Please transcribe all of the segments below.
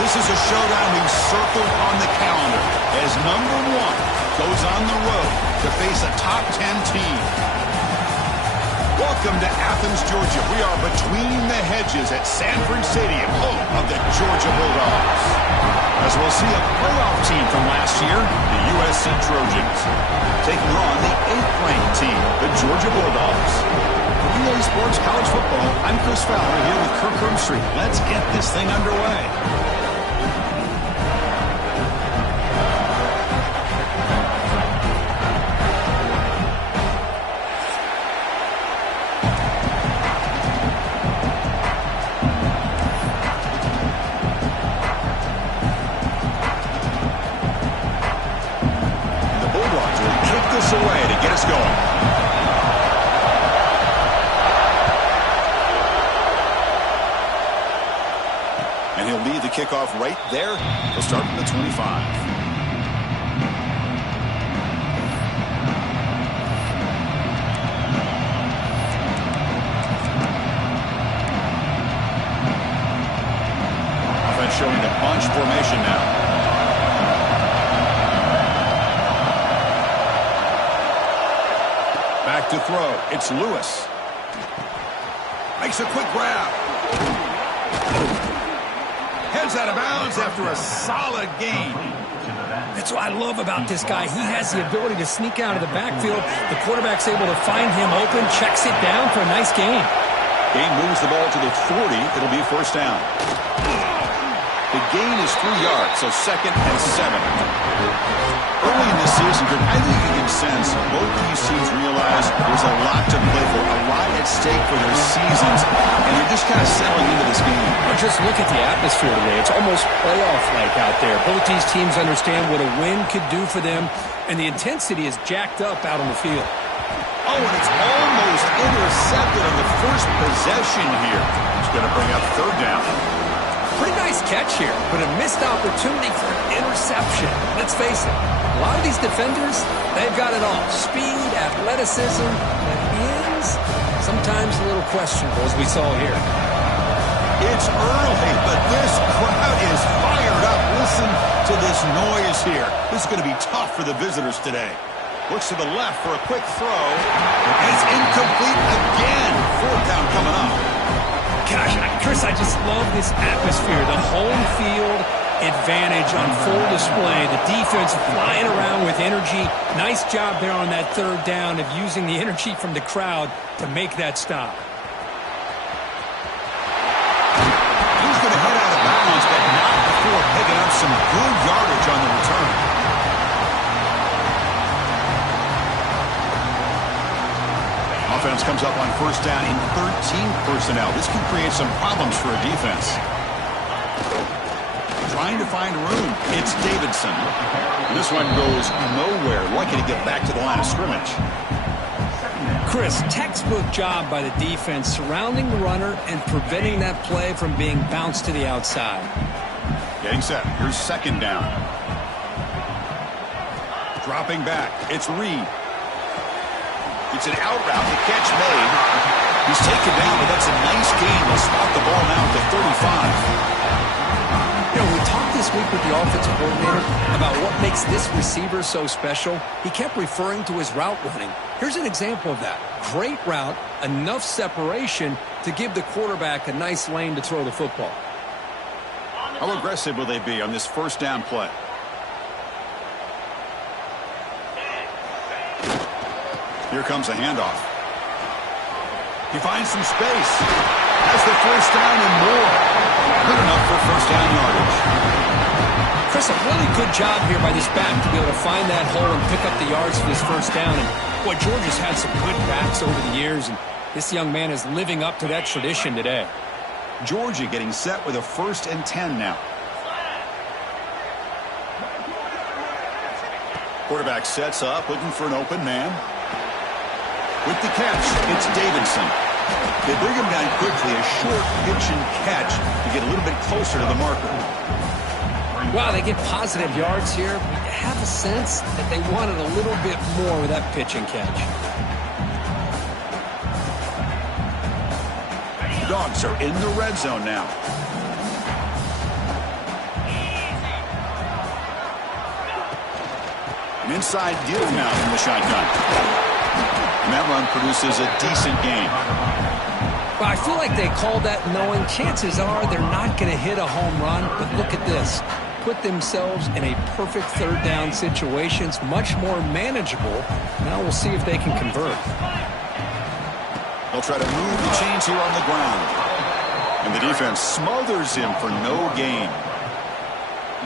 This is a showdown we've circled on the calendar as number one goes on the road to face a top 10 team. Welcome to Athens, Georgia. We are between the hedges at Sanford Stadium, home of the Georgia Bulldogs. As we'll see a playoff team from last year, the USC Trojans, taking on the 8th-ranked team, the Georgia Bulldogs. For EA Sports College Football, I'm Chris Fowler here with Kirk Herbstreit. Let's get this thing underway. Away to get us going. And he'll lead the kickoff right there. He'll start from the 25. Offense showing a bunch formation now. Back to throw. It's Lewis. Makes a quick grab. Heads out of bounds after a solid gain. That's what I love about this guy. He has the ability to sneak out of the backfield. The quarterback's able to find him open, checks it down for a nice gain. Gain moves the ball to the 40. It'll be first down. The gain is 3 yards, so 2nd and 7. Early in this season, I think you can sense both these teams realize there's a lot to play for, a lot at stake for their seasons, and they're just kind of settling into this game. Well, just look at the atmosphere today. It's almost playoff-like out there. Both these teams understand what a win could do for them, and the intensity is jacked up out on the field. Oh, and it's almost intercepted on the first possession here. It's going to bring up 3rd down. Pretty nice catch here, but a missed opportunity for an interception. Let's face it, a lot of these defenders, they've got it all. Speed, athleticism, but hands, sometimes a little questionable, as we saw here. It's early, but this crowd is fired up. Listen to this noise here. This is going to be tough for the visitors today. Looks to the left for a quick throw. And it's incomplete again. 4th down coming up. Gosh, Chris, I just love this atmosphere. The home field advantage on full display. The defense flying around with energy. Nice job there on that 3rd down of using the energy from the crowd to make that stop. He's going to head out of bounds, but not before picking up some good yardage on the return. Offense comes up on 1st down in 13 personnel. This can create some problems for a defense. Trying to find room. It's Davidson. This one goes nowhere. Lucky to get back to the line of scrimmage. Chris, textbook job by the defense surrounding the runner and preventing that play from being bounced to the outside. Getting set. Here's 2nd down. Dropping back. It's Reed. It's an out route. The catch made. He's taken down, but that's a nice gain. They'll spot the ball now at the 35. You know, we talked this week with the offensive coordinator about what makes this receiver so special. He kept referring to his route running. Here's an example of that. Great route, enough separation to give the quarterback a nice lane to throw the football. How aggressive will they be on this 1st down play? Here comes a handoff. He finds some space. Has the 1st down and more. Good enough for 1st down yardage. Chris, a really good job here by this back to be able to find that hole and pick up the yards for this 1st down. And boy, Georgia's had some good backs over the years, and this young man is living up to that tradition today. Georgia getting set with a 1st and 10 now. Quarterback sets up, looking for an open man. With the catch, it's Davidson. They bring him down quickly, a short pitch and catch to get a little bit closer to the marker. Wow, they get positive yards here. I have a sense that they wanted a little bit more with that pitch and catch. The Dogs are in the red zone now. An inside give now from the shotgun. And that run produces a decent gain. Well, I feel like they called that knowing chances are they're not going to hit a home run. But look at this. Put themselves in a perfect third down situation. It's much more manageable. Now we'll see if they can convert. They'll try to move the chains here on the ground. And the defense smothers him for no gain.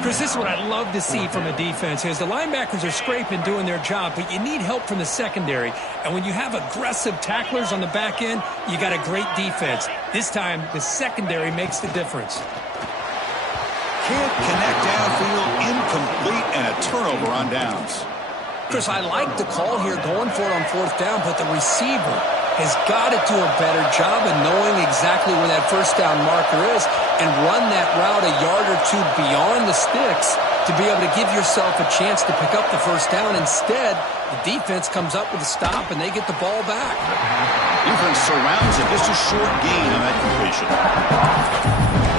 Chris, this is what I love to see from a defense is the linebackers are scraping, doing their job, but you need help from the secondary. And when you have aggressive tacklers on the back end, you got a great defense. This time, the secondary makes the difference. Can't connect downfield, incomplete, and a turnover on downs. Chris, I like the call here going for it on fourth down, but the receiver has got to do a better job of knowing exactly where that first down marker is and run that route a yard or two beyond the sticks to be able to give yourself a chance to pick up the first down. Instead, the defense comes up with a stop and they get the ball back. Defense surrounds it. Just a short gain on that completion.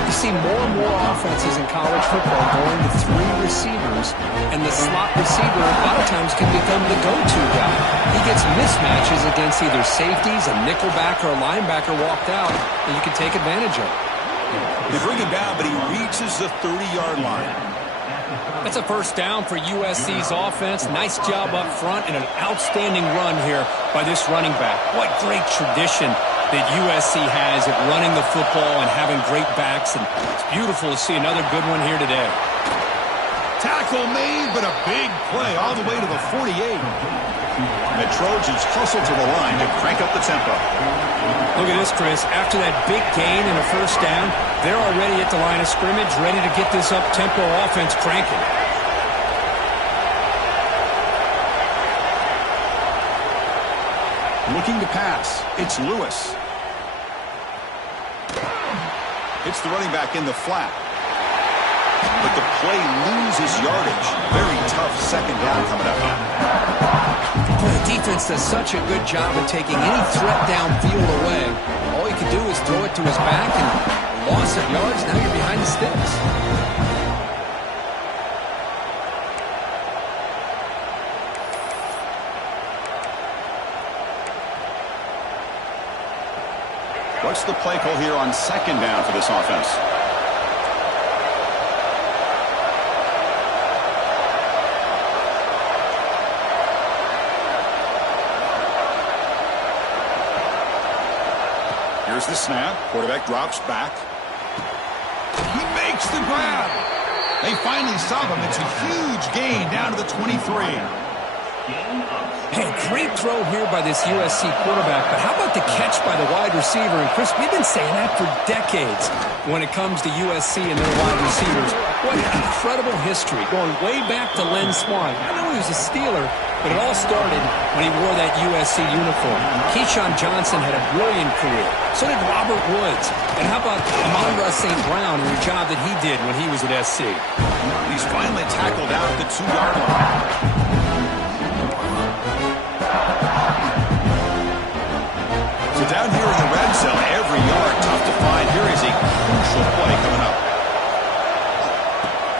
You see more and more offenses in college football going to three receivers, and the slot receiver a lot of times can become the go-to guy. He gets mismatches against either safeties, a nickelback, or a linebacker walked out that you can take advantage of. They bring him down, but he reaches the 30-yard line. That's a first down for USC's offense. Nice job up front and an outstanding run here by this running back. What great tradition that USC has at running the football and having great backs, and it's beautiful to see another good one here today. Tackle made, but a big play all the way to the 48. And the Trojans hustle to the line to crank up the tempo. Look at this, Chris. After that big gain and a first down, they're already at the line of scrimmage, ready to get this up-tempo offense cranking. Looking to pass. It's Lewis. It's the running back in the flat. But the play loses yardage. Very tough second down coming up now. Boy, the defense does such a good job of taking any threat downfield away. All you can do is throw it to his back, and loss of yards, now you're behind the sticks. What's the play call here on second down for this offense? Here's the snap. Quarterback drops back. He makes the grab. They finally stop him. It's a huge gain down to the 23. Hey, great throw here by this USC quarterback, but how about the catch by the wide receiver? And Chris, we've been saying that for decades when it comes to USC and their wide receivers. What an incredible history, going way back to Len Swan. I know he was a Steeler, but it all started when he wore that USC uniform. Keyshawn Johnson had a brilliant career. So did Robert Woods. And how about Amon-Ra St. Brown and the job that he did when he was at SC? He's finally tackled out at the 2-yard line. So down here in the red zone, every yard tough to find. Here is a crucial play coming up.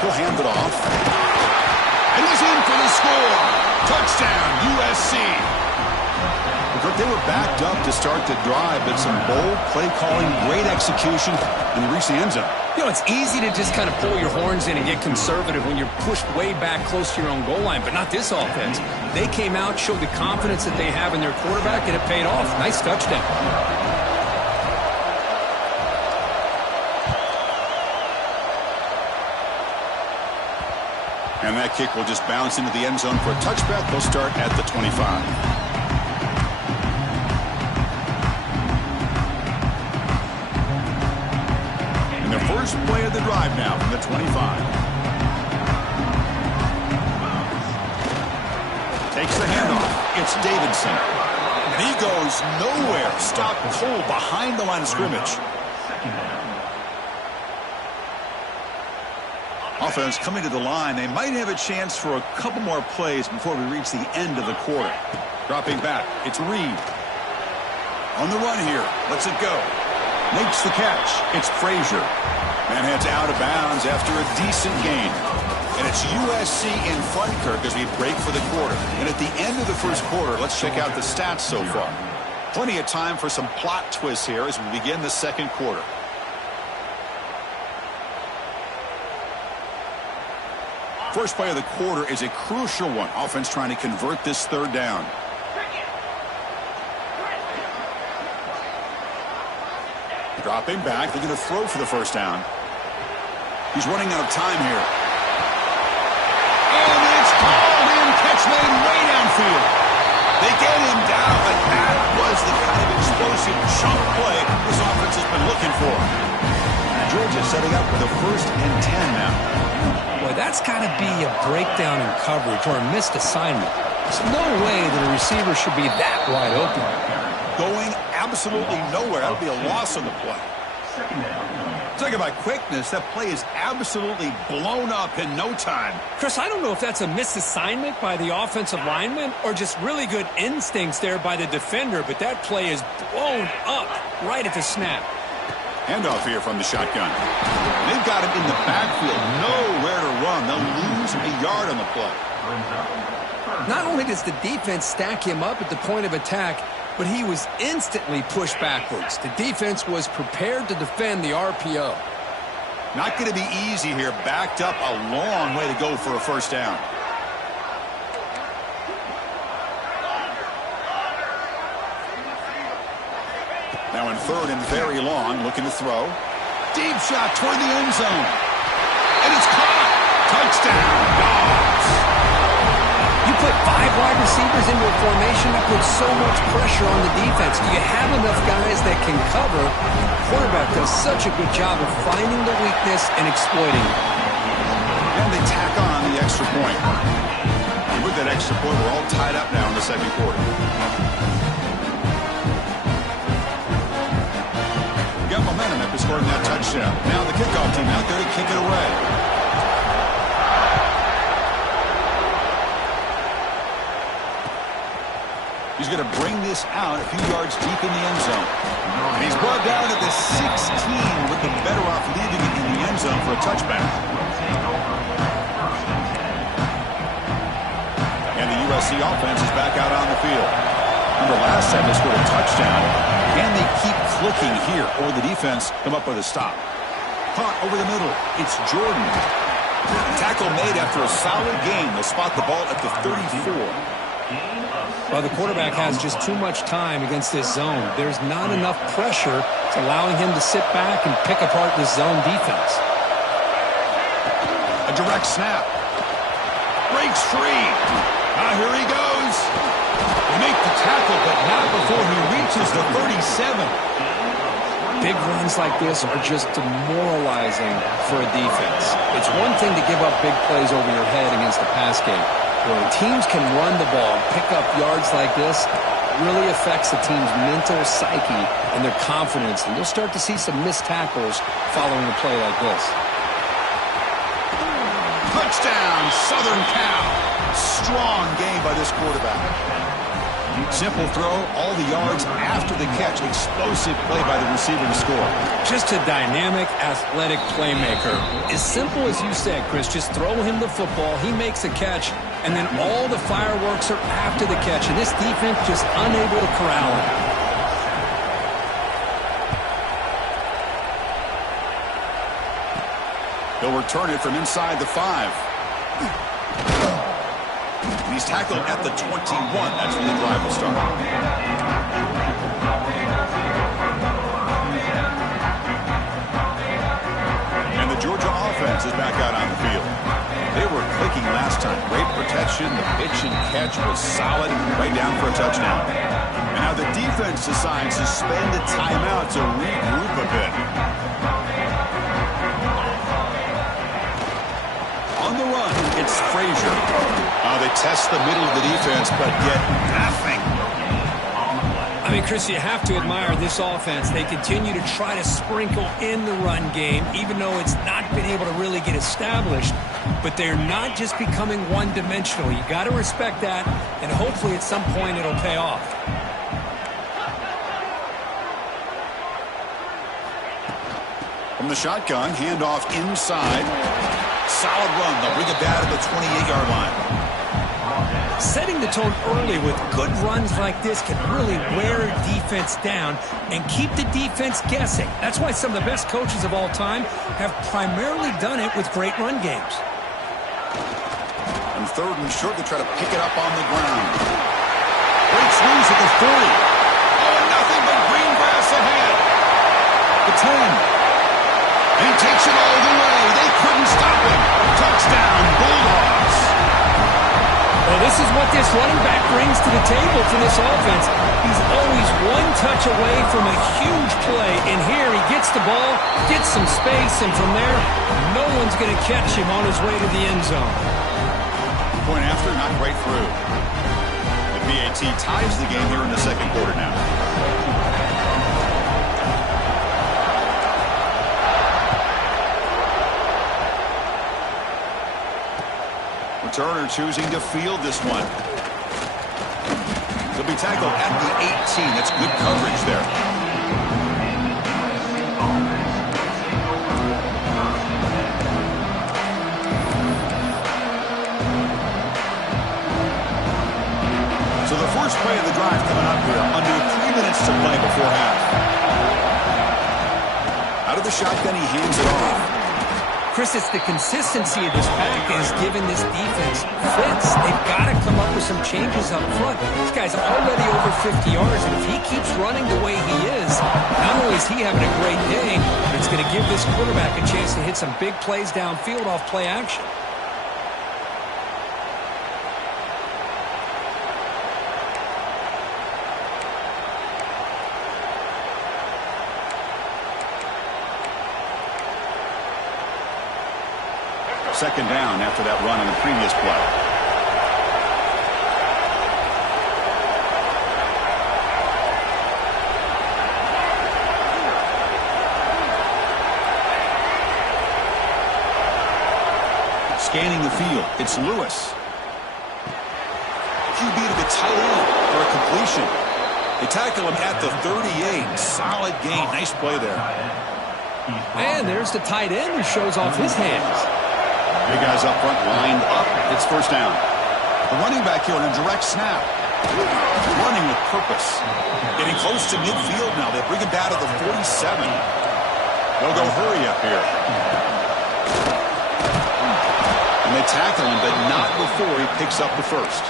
He'll hand it off. And he's in for the score. Touchdown, USC. They were backed up to start the drive, but some bold play calling, great execution, and they reached the end zone. You know, it's easy to just kind of pull your horns in and get conservative when you're pushed way back close to your own goal line, but not this offense. They came out, showed the confidence that they have in their quarterback, and it paid off. Nice touchdown. And that kick will just bounce into the end zone for a touchback. They'll start at the 25. First play of the drive now from the 25. Takes the handoff. It's Davidson. And he goes nowhere. Stopped cold behind the line of scrimmage. Offense coming to the line. They might have a chance for a couple more plays before we reach the end of the quarter. Dropping back. It's Reed. On the run here. Lets it go. Makes the catch. It's Frazier. Man heads out of bounds after a decent gain. And it's USC in front, Kirk, as we break for the quarter. And at the end of the first quarter, let's check out the stats so far. Plenty of time for some plot twists here as we begin the second quarter. First play of the quarter is a crucial one. Offense trying to convert this third down. Dropping back, looking to throw for the first down. He's running out of time here. And it's called in. Catch made way downfield. They get him down, but that was the kind of explosive chunk play this offense has been looking for. And Georgia setting up with a 1st and 10 now. Boy, that's got to be a breakdown in coverage or a missed assignment. There's no way that a receiver should be that wide open. Going absolutely nowhere. That would be a loss on the play. Talk about quickness. That play is absolutely blown up in no time. Chris, I don't know if that's a missed assignment by the offensive lineman or just really good instincts there by the defender, but that play is blown up right at the snap. Handoff here from the shotgun. They've got him in the backfield. Nowhere to run. They'll lose a yard on the play. Not only does the defense stack him up at the point of attack, but he was instantly pushed backwards. The defense was prepared to defend the RPO. Not going to be easy here. Backed up a long way to go for a first down. Now in 3rd and very long, looking to throw. Deep shot toward the end zone. And it's caught. Touchdown, Dogs. You put 5 wide receivers into a formation that puts so much pressure on the defense. Do you have enough guys that can cover? The quarterback does such a good job of finding the weakness and exploiting it. And they tack on the extra point. And with that extra point, we're all tied up now in the second quarter. Got momentum after scoring that touchdown. Now the kickoff team out there to kick it away. He's going to bring this out a few yards deep in the end zone. And he's brought down at the 16 with the better off leaving it in the end zone for a touchback. And the USC offense is back out on the field. Remember last time they scored a touchdown. Can they keep clicking here, or the defense come up with a stop? Caught over the middle. It's Jordan. Tackle made after a solid game. They'll spot the ball at the 34. Well, the quarterback has just too much time against this zone. There's not enough pressure. It's allowing him to sit back and pick apart this zone defense. A direct snap. Breaks free. Here he goes. They make the tackle, but not before he reaches the 37. Big runs like this are just demoralizing for a defense. It's one thing to give up big plays over your head against the pass game. When teams can run the ball and pick up yards like this, it really affects the team's mental psyche and their confidence. And you'll start to see some missed tackles following a play like this. Touchdown, Southern Cal. Strong game by this quarterback. Simple throw, all the yards after the catch. Explosive play by the receiver to score. Just a dynamic, athletic playmaker. As simple as you said, Chris, just throw him the football, he makes a catch, and then all the fireworks are after the catch. And this defense just unable to corral him. They'll return it from inside the 5. He's tackled at the 21. That's when the drive will start. And the Georgia offense is back out on the field. They were clicking last time. Great protection. The pitch and catch was solid. Right down for a touchdown. And now the defense decides to spend a timeout to regroup a bit. On the run, it's Frazier. They test the middle of the defense, but get nothing. I mean, Chris, you have to admire this offense. They continue to try to sprinkle in the run game, even though it's not been able to really get established. But they're not just becoming one-dimensional. You got to respect that, and hopefully at some point it'll pay off. From the shotgun, handoff inside. solid run. They'll bring it down to the 28-yard line. Setting the tone early with good runs like this can really wear a defense down and keep the defense guessing. That's why some of the best coaches of all time have primarily done it with great run games. On third and short, they try to pick it up on the ground. Breaks loose at the 40. Oh, nothing but green grass ahead. The 10. And he takes it all the way. They couldn't stop him. Touchdown, Bulldogs. Well, this is what this running back brings to the table for this offense. He's always one touch away from a huge play. And here he gets the ball, gets some space, and from there, no one's going to catch him on his way to the end zone. Point after, not right through. The BAT ties the game here in the second quarter now. Turner choosing to field this one. He'll be tackled at the 18. That's good coverage there. So the first play of the drive coming up here. Under 3 minutes to play before half. Out of the shotgun, he hands it off. Chris, it's the consistency of this pack is giving this defense fits. They've got to come up with some changes up front. This guy's already over 50 yards, and if he keeps running the way he is, not only is he having a great day, but it's going to give this quarterback a chance to hit some big plays downfield off play action. Second down after that run on the previous play. Scanning the field, it's Lewis. QB to the tight end for a completion. They tackle him at the 38. Solid gain. Nice play there. And there's the tight end who shows off his hands. Big guys up front lined up. It's first down. The running back here on a direct snap. Running with purpose. Getting close to midfield now. They bring him down to the 47. They'll go hurry up here. And they tackle him, but not before he picks up the first.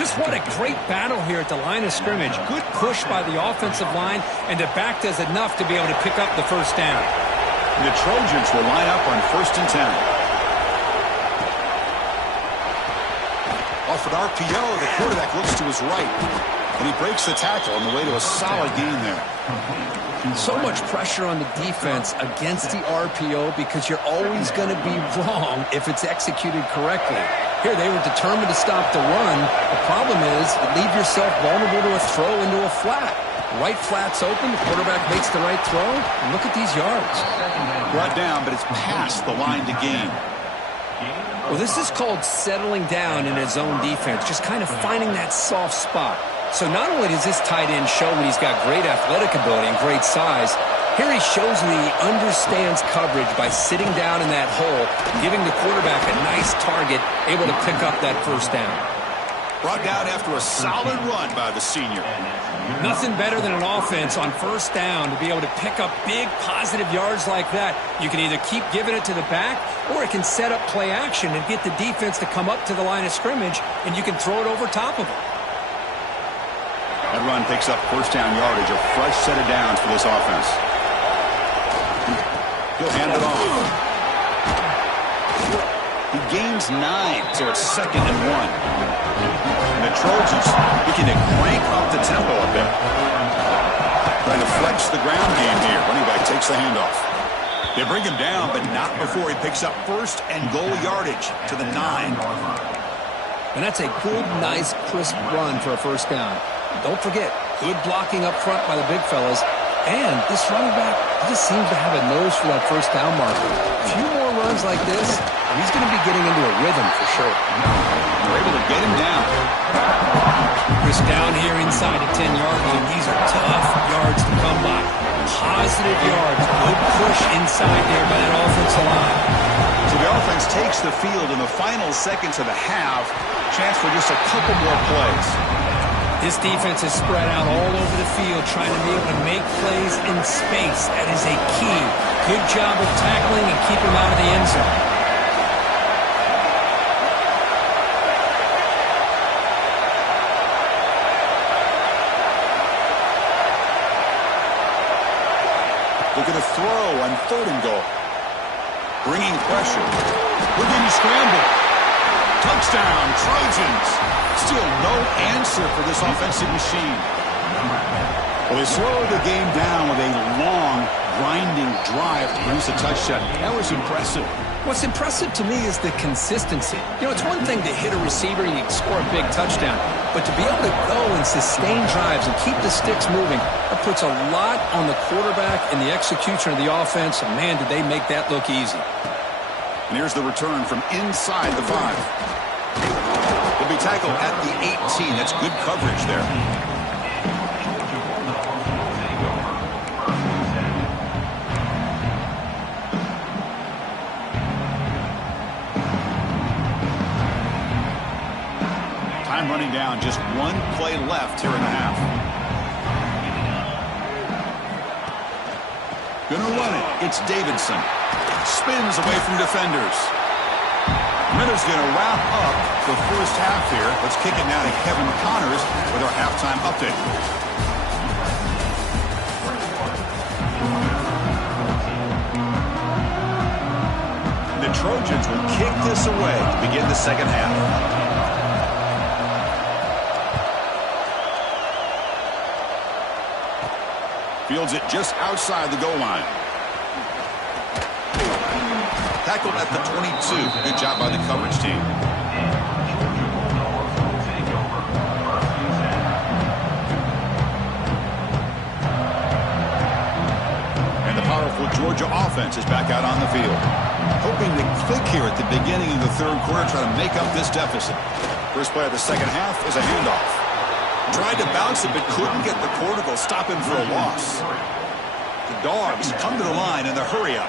Just what a great battle here at the line of scrimmage. Good push by the offensive line, and the back does enough to be able to pick up the first down. The Trojans will line up on 1st and 10. Off an RPO, the quarterback looks to his right. And he breaks the tackle on the way to a solid gain there. So much pressure on the defense against the RPO because you're always going to be wrong if it's executed correctly. Here, they were determined to stop the run. The problem is you leave yourself vulnerable to a throw into a flat. Right flat's open, the quarterback makes the right throw, and look at these yards. Brought down, but it's past the line to gain. Well, this is called settling down in his own defense, just kind of finding that soft spot. So not only does this tight end show that he's got great athletic ability and great size, here he shows that he understands coverage by sitting down in that hole, giving the quarterback a nice target, able to pick up that first down. Brought down after a solid run by the senior. Nothing better than an offense on first down to be able to pick up big positive yards like that. You can either keep giving it to the back, or it can set up play action and get the defense to come up to the line of scrimmage, and you can throw it over top of them. That run picks up first down yardage, a fresh set of downs for this offense. He'll hand it off. He gains 9, so it's 2nd and 1. And the Trojans looking to crank up the tempo a bit. Trying to flex the ground game here. Running back takes the handoff. They bring him down, but not before he picks up first and goal yardage to the 9. And that's a good, nice, crisp run for a first down. Don't forget, good blocking up front by the big fellas. And this running back just seems to have a nose for that first down marker. A few more runs like this, he's going to be getting into a rhythm for sure. They're able to get him down. Chris down here inside the 10-yard line. These are tough yards to come by. Positive yards. Good push inside there by that offensive line. So the The offense takes the field in the final seconds of the half. Chance for just a couple more plays. This defense is spread out all over the field, trying to be able to make plays in space. That is a key. Good job of tackling and keeping him out of the end zone. Looking to throw on 3rd and goal. Bringing pressure. Look at he scramble. Touchdown, Trojans. Still no answer for this offensive machine. Well, they slowed the game down with a long, grinding drive to produce a touchdown. That was impressive. What's impressive to me is the consistency. You know, it's one thing to hit a receiver and you score a big touchdown, but to be able to go and sustain drives and keep the sticks moving, that puts a lot on the quarterback and the execution of the offense, and man, did they make that look easy. And here's the return from inside the 5. He'll be tackled at the 18. That's good coverage there. Time running down. Just one play left here in the half. Gonna run it. It's Davidson. Spins away from defenders. Miller's going to wrap up the first half here. Let's kick it now to Kevin Connors with our halftime update. The Trojans will kick this away to begin the second half. Fields it just outside the goal line. Tackled at the 22. Good job by the coverage team. And the powerful Georgia offense is back out on the field. Hoping to click here at the beginning of the 3rd quarter, try to make up this deficit. First play of the second half is a handoff. Tried to bounce it, but couldn't get the quarter to stop him for a loss. The Dogs come to the line in the hurry-up.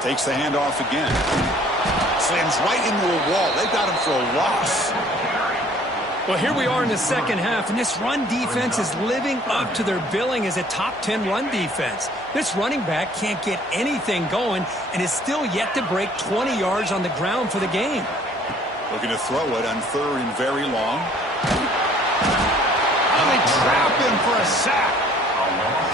Takes the handoff again. Slams right into a wall. They've got him for a loss. Well, here we are in the second half, and this run defense is living up to their billing as a top 10 run defense. This running back can't get anything going and is still yet to break 20 yards on the ground for the game. Looking to throw it on 3rd and very long. Oh, they trap him for a sack.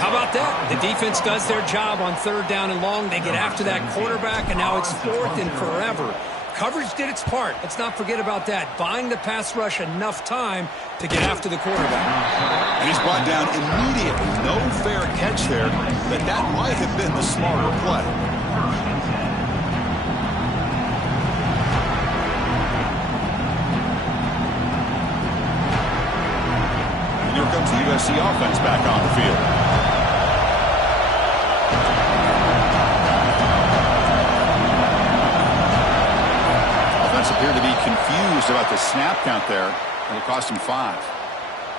How about that? The defense does their job on 3rd down and long. They get after that quarterback, and now it's 4th and forever. Coverage did its part. Let's not forget about that. Buying the pass rush enough time to get after the quarterback. And he's brought down immediately. No fair catch there, but that might have been the smarter play. And here comes the USC offense back on the field. Appear to be confused about the snap count there, and it cost him 5.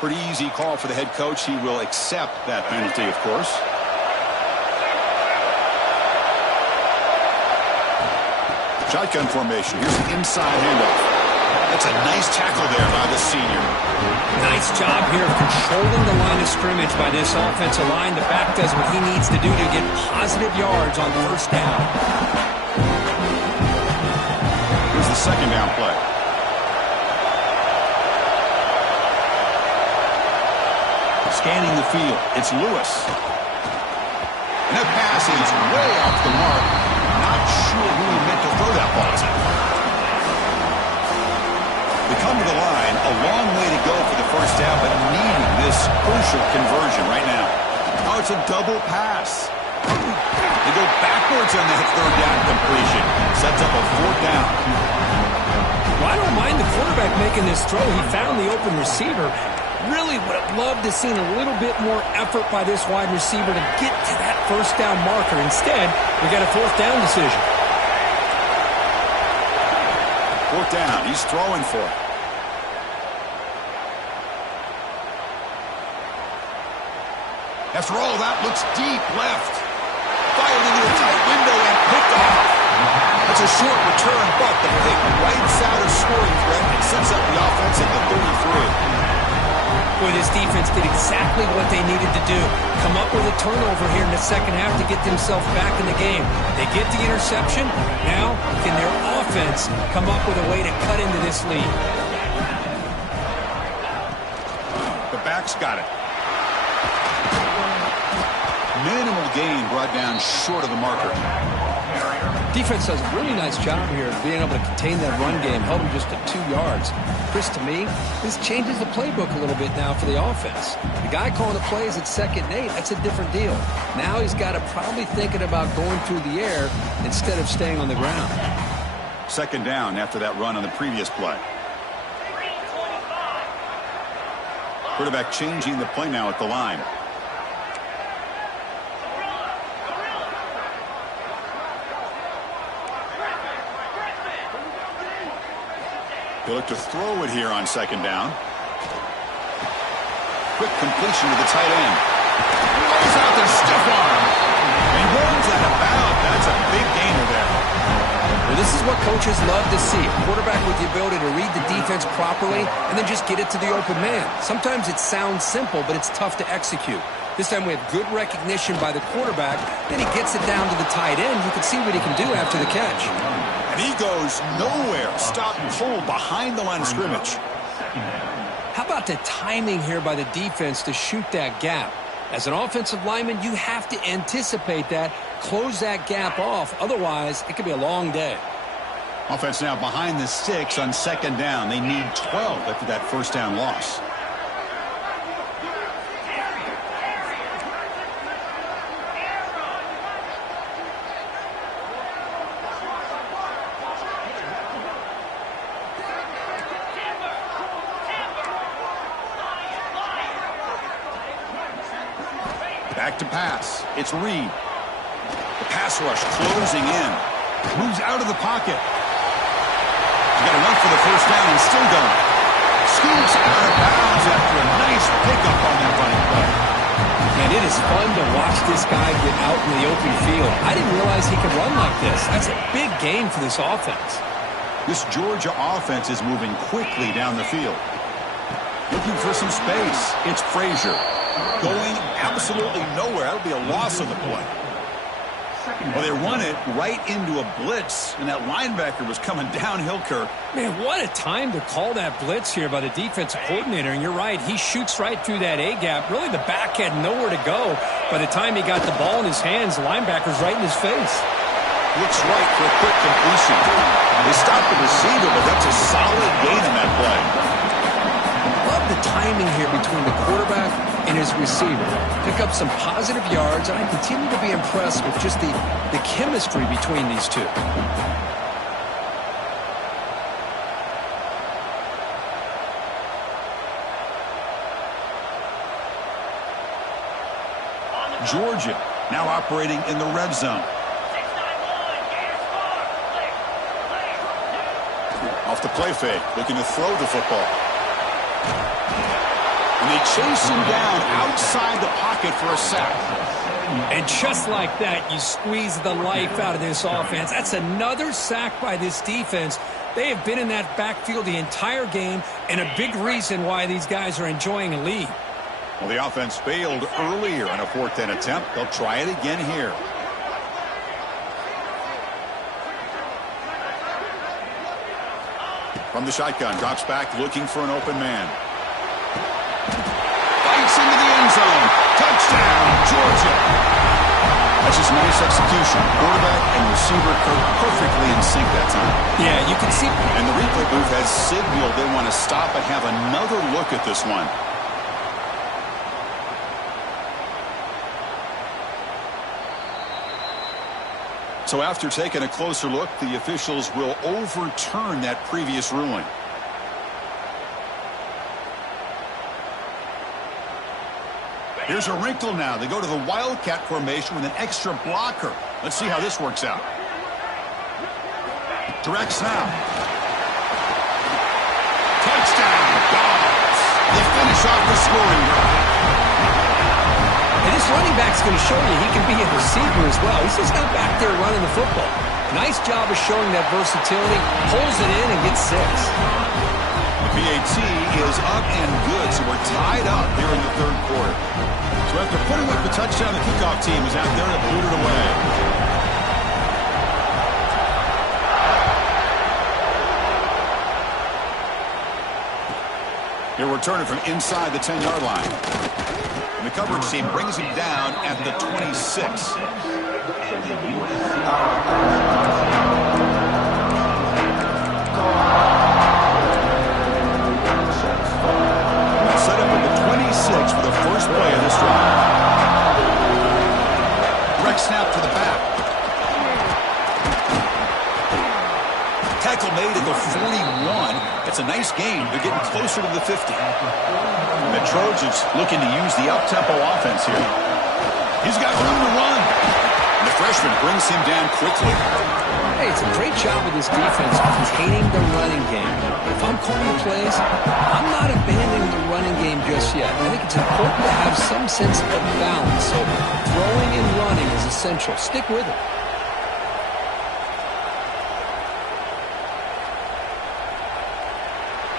Pretty easy call for the head coach. He will accept that penalty, of course. Shotgun formation. Here's the inside handoff. That's a nice tackle there by the senior. Nice job here of controlling the line of scrimmage by this offensive line. The back does what he needs to do to get positive yards on the 1st down. The second down play. Scanning the field. It's Lewis. And that pass is way off the mark. Not sure who he meant to throw that ball to. They come to the line. A long way to go for the 1st down, but needing this crucial conversion right now. Oh, it's a double pass. They go backwards on that 3rd down completion. Sets up a 4th down. Well, I don't mind the quarterback making this throw. He found the open receiver. Really would have loved to seen a little bit more effort by this wide receiver to get to that 1st down marker. Instead, we got a 4th down decision. 4th down. He's throwing for it. After all, that looks deep left. Fired into a tight window and picked off. It's a short return, but the pick wipes out a scoring threat and sets up the offense at the 33. Boy, this defense did exactly what they needed to do. Come up with a turnover here in the second half to get themselves back in the game. They get the interception. Now, can their offense come up with a way to cut into this lead? The back's got it. Minimal gain brought down short of the marker. Defense does a really nice job here of being able to contain that run game, held them just to 2 yards. Chris, to me, this changes the playbook a little bit now for the offense. The guy calling the plays at 2nd and 8, that's a different deal. Now he's got to probably thinking about going through the air instead of staying on the ground. 2nd down after that run on the previous play. Quarterback changing the play now at the line. He'll look to throw it here on 2nd down. Quick completion to the tight end. Rolls out the stiff arm. And runs out of bounds. That's a big gainer there. Well, this is what coaches love to see. A quarterback with the ability to read the defense properly and then just get it to the open man. Sometimes it sounds simple, but it's tough to execute. This time we have good recognition by the quarterback. Then he gets it down to the tight end. You can see what he can do after the catch. And he goes nowhere. Stop and pull behind the line of scrimmage. How about the timing here by the defense to shoot that gap? As an offensive lineman, you have to anticipate that, close that gap off. Otherwise, it could be a long day. Offense now behind the 6 on 2nd down. They need 12 after that 1st down loss. Back to pass. It's Reed. The pass rush closing in. Moves out of the pocket. He's got enough for the 1st down and still going. Scoops out of bounds after a nice pickup on that running play. And it is fun to watch this guy get out in the open field. I didn't realize he could run like this. That's a big gain for this offense. This Georgia offense is moving quickly down the field. Looking for some space. It's Frazier. Going absolutely nowhere. That would be a loss of the play. Well, they run it right into a blitz, and that linebacker was coming downhill, Kirk. Man, what a time to call that blitz here by the defensive coordinator. And you're right, he shoots right through that A-gap. Really, the back had nowhere to go. By the time he got the ball in his hands, the linebacker's right in his face. Looks right for a quick completion. They stopped the receiver, but that's a solid gain in that play. Love the timing here between the quarterback and his receiver. Pick up some positive yards, and I continue to be impressed with just the chemistry between these two. Georgia now operating in the red zone. Off the play fake, looking to throw the football. And they chase him down outside the pocket for a sack. And just like that, you squeeze the life out of this offense. That's another sack by this defense. They have been in that backfield the entire game, and a big reason why these guys are enjoying a lead. Well, the offense failed earlier on a 4th down attempt. They'll try it again here. From the shotgun, drops back, looking for an open man. Fights into the end zone. Touchdown, Georgia. That's just nice execution. Quarterback and receiver perfectly in sync that time. Yeah, you can see. And the replay booth has signaled they want to stop and have another look at this one. So after taking a closer look, the officials will overturn that previous ruling. Here's a wrinkle now. They go to the Wildcat formation with an extra blocker. Let's see how this works out. Direct snap. Touchdown, Dogs. They finish off the scoring drive. And this running back's going to show you he can be a receiver as well. He's just not back there running the football. Nice job of showing that versatility. Pulls it in and gets 6. The PAT is up and good, so we're tied up here in the third quarter. So after putting up the touchdown, the kickoff team is out there to boot it away. He'll return it from inside the 10-yard line. And the coverage team brings him down at the 26. Set up at the 26 for the first play of this drive. Direct snap to the back. Tackle made at the 41. It's a nice gain. They're getting closer to the 50. And the Trojans looking to use the up-tempo offense here. He's got room to run. And the freshman brings him down quickly. Hey, it's a great job with this defense containing the running game. If I'm calling plays, I'm not abandoning the running game just yet. I think it's important to have some sense of balance. So throwing and running is essential. Stick with it.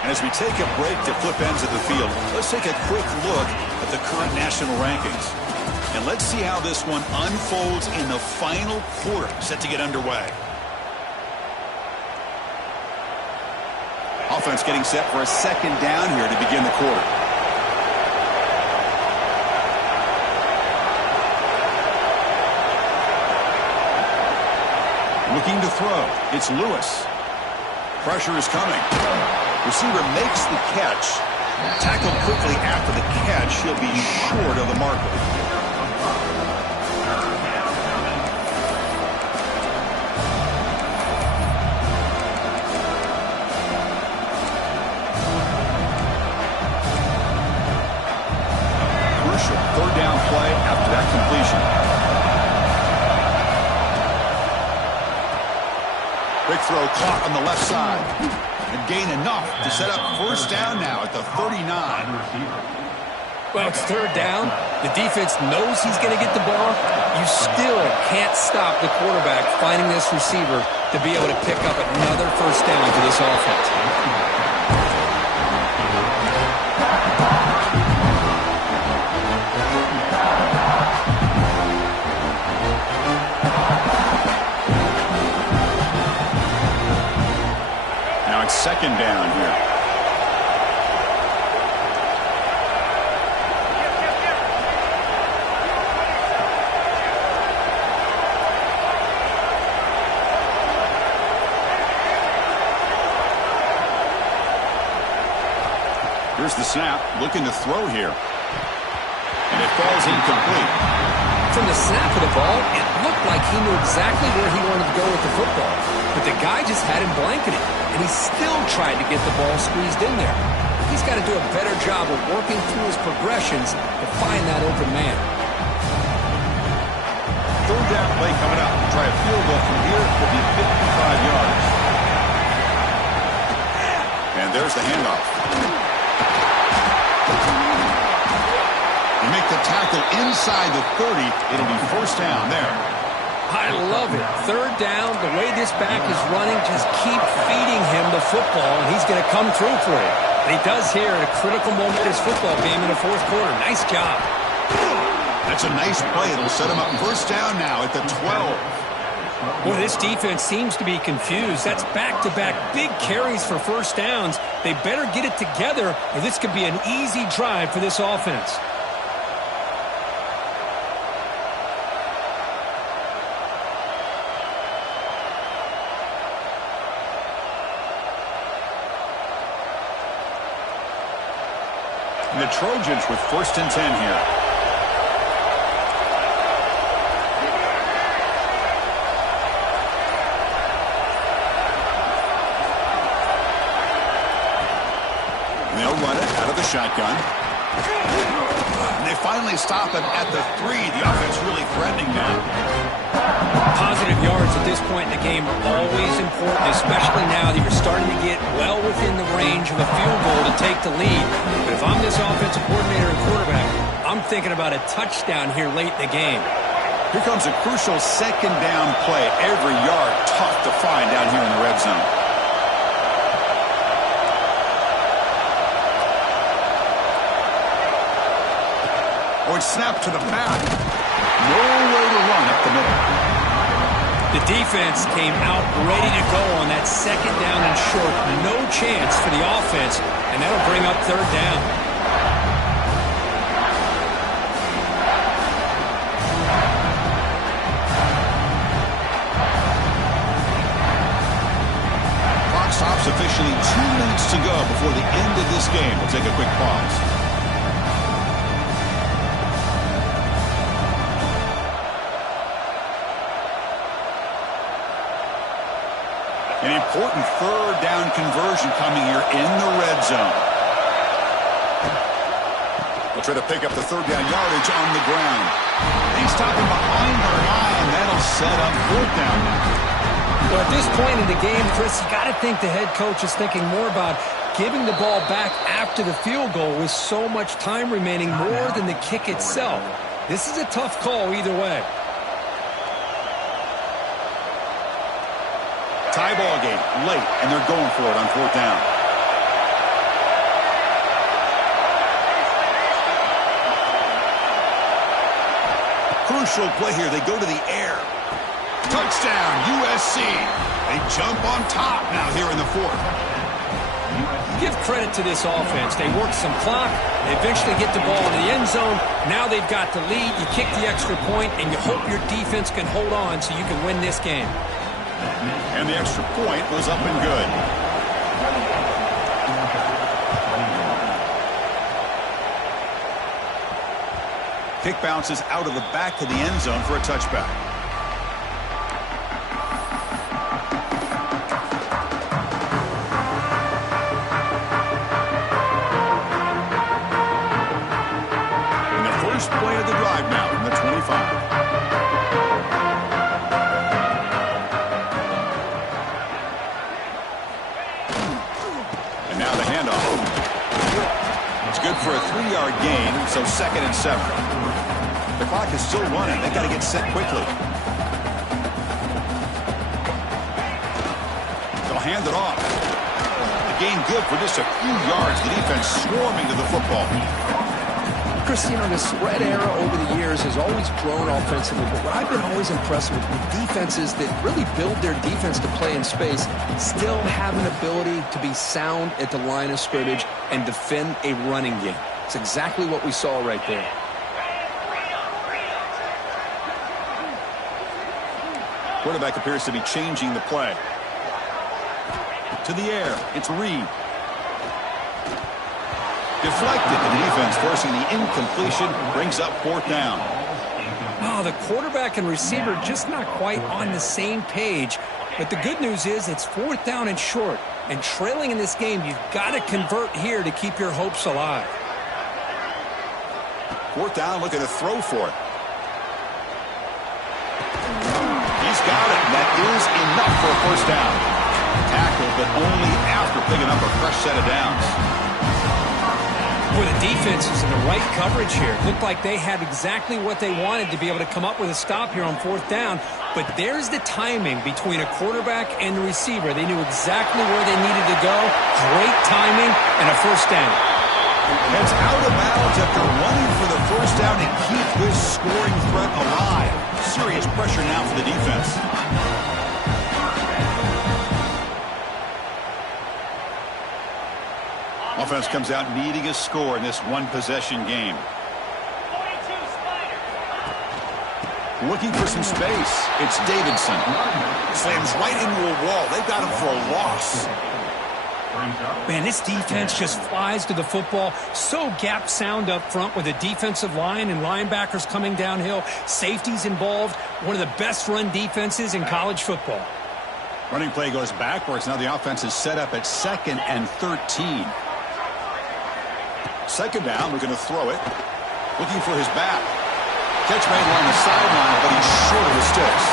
And as we take a break to flip ends of the field, let's take a quick look at the current national rankings. And let's see how this one unfolds in the final quarter, set to get underway. Offense getting set for a second down here to begin the quarter. Looking to throw. It's Lewis. Pressure is coming. Receiver makes the catch. Tackled quickly after the catch. He'll be short of the marker. Crucial third down play after that completion. Big throw caught on the left side. And gain enough to set up first down now at the 39. Well, it's third down. The defense knows he's going to get the ball. You still can't stop the quarterback finding this receiver to be able to pick up another first down for this offense. Second down here. Here's the snap, looking to throw here. And it falls incomplete. From the snap of the ball, it looked like he knew exactly where he wanted to go with the football. But the guy just had him blanketed, and he still tried to get the ball squeezed in there. He's got to do a better job of working through his progressions to find that open man. Third down play coming up. Try a field goal from here. It will be 55 yards. And there's the handoff. You make the tackle inside the 30. It'll be first down there. I love it. Third down, the way this back is running, just keep feeding him the football, and he's going to come through for you. And he does here at a critical moment in this football game in the fourth quarter. Nice job. That's a nice play. It'll set him up first down now at the 12. Boy, this defense seems to be confused. That's back-to-back big carries for first downs. They better get it together, or this could be an easy drive for this offense. The Trojans with first and 10 here. They'll run it out of the shotgun. And they finally stop him at the 3. The offense really threatening now. Positive yards at this point in the game are always important, especially now that you're starting to get well within the range of a field goal to take the lead. But if I'm this offensive coordinator and quarterback, I'm thinking about a touchdown here late in the game. Here comes a crucial second down play. Every yard tough to find down here in the red zone. Oh, it's snapped to the back. Nowhere to run up the middle. The defense came out ready to go on that second down and short. No chance for the offense, and that'll bring up third down. Clock stops officially 2 minutes to go before the end of this game. We'll take a quick pause. An important third down conversion coming here in the red zone. We'll try to pick up the third down yardage on the ground. He's stopping behind the line. That'll set up fourth down now. Well, at this point in the game, Chris, you got to think the head coach is thinking more about giving the ball back after the field goal with so much time remaining more than the kick itself. This is a tough call either way. Tie ball game late, and they're going for it on fourth down. Crucial play here. They go to the air. Touchdown, USC. They jump on top now here in the fourth. Give credit to this offense. They work some clock. They eventually get the ball in the end zone. Now they've got the lead. You kick the extra point, and you hope your defense can hold on so you can win this game. And the extra point was up and good. Kick bounces out of the back of the end zone for a touchback. And the first play of the drive now from the 25. Good for a 3-yard gain, so second and 7. The clock is still running. They've got to get set quickly. They'll hand it off. The gain good for just a few yards. The defense swarming to the football. Chris, you know, the spread era over the years has always grown offensively, but what I've been always impressed with defenses that really build their defense to play in space still have an ability to be sound at the line of scrimmage and defend a running game. It's exactly what we saw right there. Quarterback appears to be changing the play. To the air, it's Reed. Deflected, and the defense forcing the incompletion, brings up fourth down. Oh, the quarterback and receiver just not quite on the same page. But the good news is it's fourth down and short. And trailing in this game, you've got to convert here to keep your hopes alive. Fourth down, looking to throw for it. He's got it, and that is enough for a first down. Tackle, but only after picking up a fresh set of downs. Boy, the defense is in the right coverage here. Looked like they had exactly what they wanted to be able to come up with a stop here on fourth down. But there's the timing between a quarterback and the receiver. They knew exactly where they needed to go. Great timing and a first down. It's out of bounds after running for the first down and keep this scoring threat alive. Serious pressure now for the defense. Offense comes out needing a score in this one-possession game. Looking for some space. It's Davidson. Slams right into a wall. They've got him for a loss. Man, this defense just flies to the football. So gap sound up front with a defensive line and linebackers coming downhill. Safeties involved. One of the best run defenses in college football. Running play goes backwards. Now the offense is set up at 2nd and 13. Second down, we're going to throw it. Looking for his back. Catch made along the sideline, but he's short of the sticks.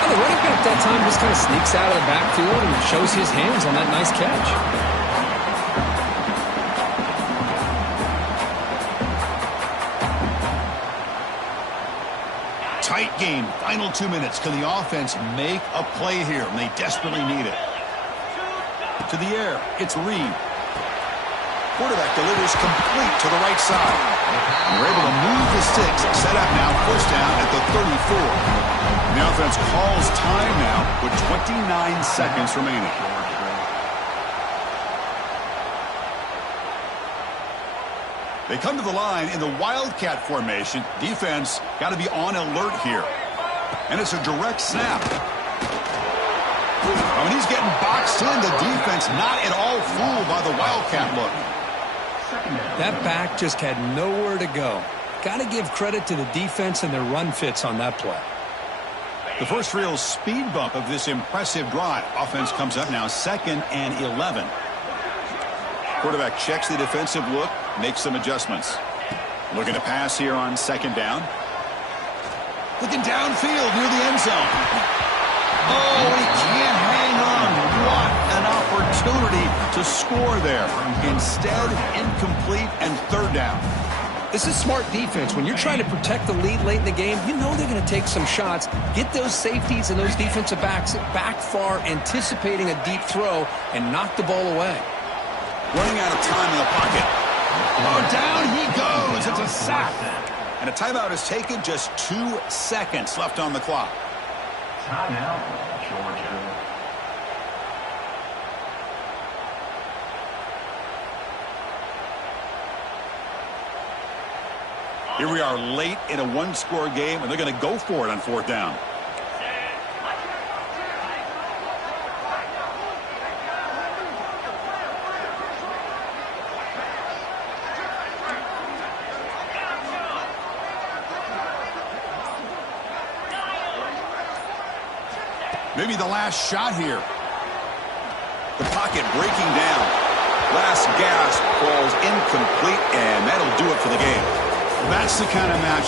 Well, the running back that time just kind of sneaks out of the backfield and shows his hands on that nice catch. Tight game, final 2 minutes. Can the offense make a play here? And they desperately need it. To the air, it's Reed. Quarterback delivers complete to the right side. And we're able to move the sticks. Set up now, first down at the 34. And the offense calls time now with 29 seconds remaining. They come to the line in the Wildcat formation. Defense got to be on alert here. And it's a direct snap. When he's getting boxed in, the defense not at all fooled by the Wildcat look. That back just had nowhere to go. Got to give credit to the defense and their run fits on that play. The first real speed bump of this impressive drive. Offense comes up now 2nd and 11. Quarterback checks the defensive look, makes some adjustments. Looking to pass here on 2nd down. Looking downfield near the end zone. Oh, he can't hang on. What an opportunity to score there. Instead, incomplete and 3rd down. This is smart defense. When you're trying to protect the lead late in the game, you know they're going to take some shots, get those safeties and those defensive backs back far, anticipating a deep throw, and knock the ball away. Running out of time in the pocket. Oh, down he goes. It's a sack. And a timeout is taken. Just 2 seconds left on the clock. Timeout, Georgia. Here we are late in a one-score game, and they're going to go for it on 4th down. Maybe the last shot here. The pocket breaking down. Last gasp falls incomplete, and that'll do it for the game. That's the kind of match